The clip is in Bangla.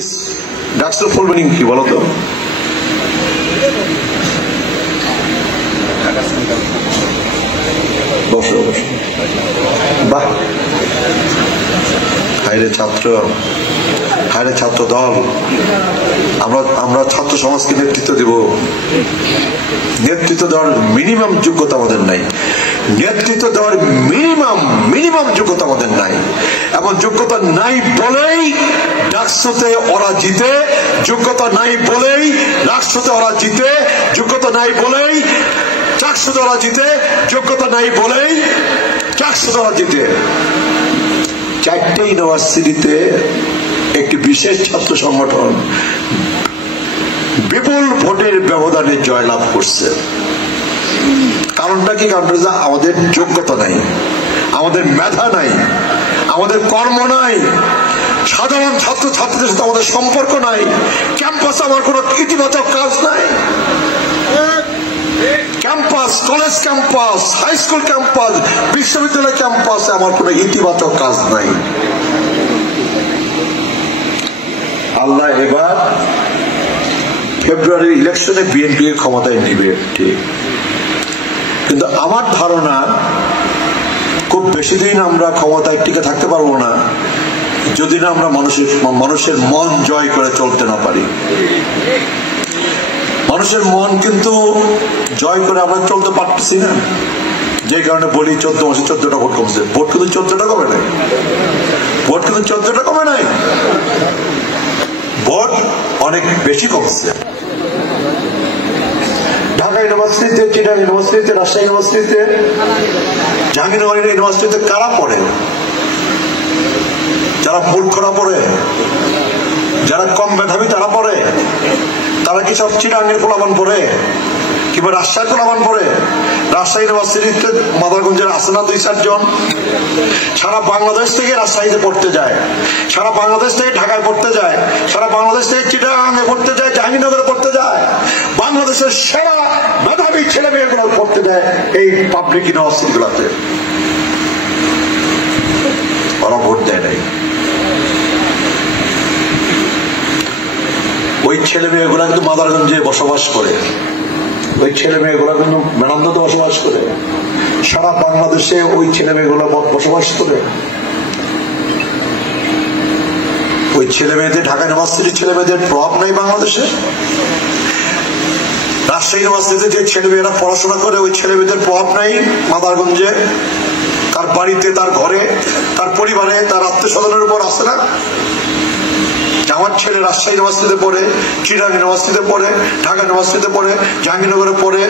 প্লিজ ডাকসুর ফুল মিনিং কি বলো তো? বসো বসো। বাহ, হায়রে ছাত্র, হায়রে ছাত্র দল, আমরা ছাত্র সমাজকে নেতৃত্ব দিব। নেতৃত্ব দেওয়ার মিনিমাম যোগ্যতা আমাদের নাই, নেতৃত্ব দেওয়ার মিনিমাম যোগ্যতা আমাদের নাই, এবং যোগ্যতা নাই বলেই ডাকসুতে ওরা জিতে, যোগ্যতা নাই বলেই রাষ্ট্রতে ওরা জিতে, যোগ্যতা নাই বলেই চাকসুতে ওরা জিতে, যোগ্যতা নাই বলেই চাকসুতে ওরা জিতে। 4টে ইউনিভার্সিটিতে একটি বিশেষ ছাত্র সংগঠন বিপুল ভোটের ব্যবধানে জয়লাভ করছে। কারণটা কি? কারণটা আমাদের যোগ্যতা নাই, আমাদের মেধা নাই, আমাদের কর্ম নাই, সাধারণ ছাত্র ছাত্রীদের সাথে আমাদের সম্পর্ক নাই, ক্যাম্পাসে আমার কোনো ইতিবাচক কাজ নাই। Campus, college campus, high school campus, বিশ্ববিদ্যালয় ক্যাম্পাসে আমার কোনো ইতিবাচক কাজ নাই। আল্লাহ এবার ফেব্রুয়ারির ইলেকশনে বিএনপি ক্ষমতায় নিবে, ঠিক, কিন্তু আমার ধারণা খুব বেশি দিন আমরা ক্ষমতায় টিকে থাকতে পারবো না যদি না আমরা মানুষের মন জয় করে চলতে না পারি। মানুষের মন কিন্তু জয় করে আমরা চলতে পারতেছি না, যে কারণে বলি 14 মাসে 14টা ভোট কমছে। ভোট কিন্তু 14টা কমে নাই, ভোট কিন্তু 14টা কমে নাই, ভোট অনেক বেশি কমছে। ঢাকা ইউনিভার্সিটিতে, চিটাগাং ইউনিভার্সিটিতে, রাজশাহী ইউনিভার্সিটিতে, জাহাঙ্গীরনগর ইউনিভার্সিটিতে কারা পড়ে? যারা মূর্খরা পড়ে, যারা কম মেধাবী তারা পড়ে। তারা কি সব চিটাগাংয়ের পোলাপান পড়ে কিংবা রাজশাহীর পোলাপান পড়ে? রাজশাহী ইউনিভার্সিটিতে মাদারগঞ্জের আছে না 2-4 জন? সারা বাংলাদেশ থেকে রাজশাহীতে পড়তে যায়, সারা বাংলাদেশ থেকে ঢাকায় পড়তে যায়, সারা বাংলাদেশ থেকে চিটাগাংয়ে পড়তে যায়, জাহাঙ্গীরনগরে পড়তে যায়। বাংলাদেশের সেরা মেধাবী ছেলে মেয়েগুলো পড়তে যায় এই পাবলিক ইউনিভার্সিটি গুলাতে। ওরা ভোট দেয় নাই। ওই ছেলে মেয়েগুলা কিন্তু মাদারগঞ্জে বসবাস করে, ওই ছেলে মেয়েগুলা কিন্তু মেনান্দতে বসবাস করে, সারা বাংলাদেশে ওই ছেলে মেয়েগুলা বসবাস করে। ওই ছেলে মেয়েদের, ঢাকা ইউনিভার্সিটির ছেলে মেয়েদের প্রভাব নাই বাংলাদেশে। রাজশাহী ইউনিভার্সিটিতে যে ছেলে মেয়েরা পড়াশোনা করে ওই ছেলে মেয়েদের প্রভাব নাই মাদারগঞ্জে, তার বাড়িতে, তার ঘরে, তার পরিবারে, তার আত্মীয় স্বজনের উপর আসে না? আমার ছেলে রাজশাহী ইউনিভার্সিটিতে পড়ে, চিটাগাং ইউনিভার্সিটিতে পড়ে, ঢাকা ইউনিভার্সিটিতে পড়ে, জাহাঙ্গীরনগরে পড়ে,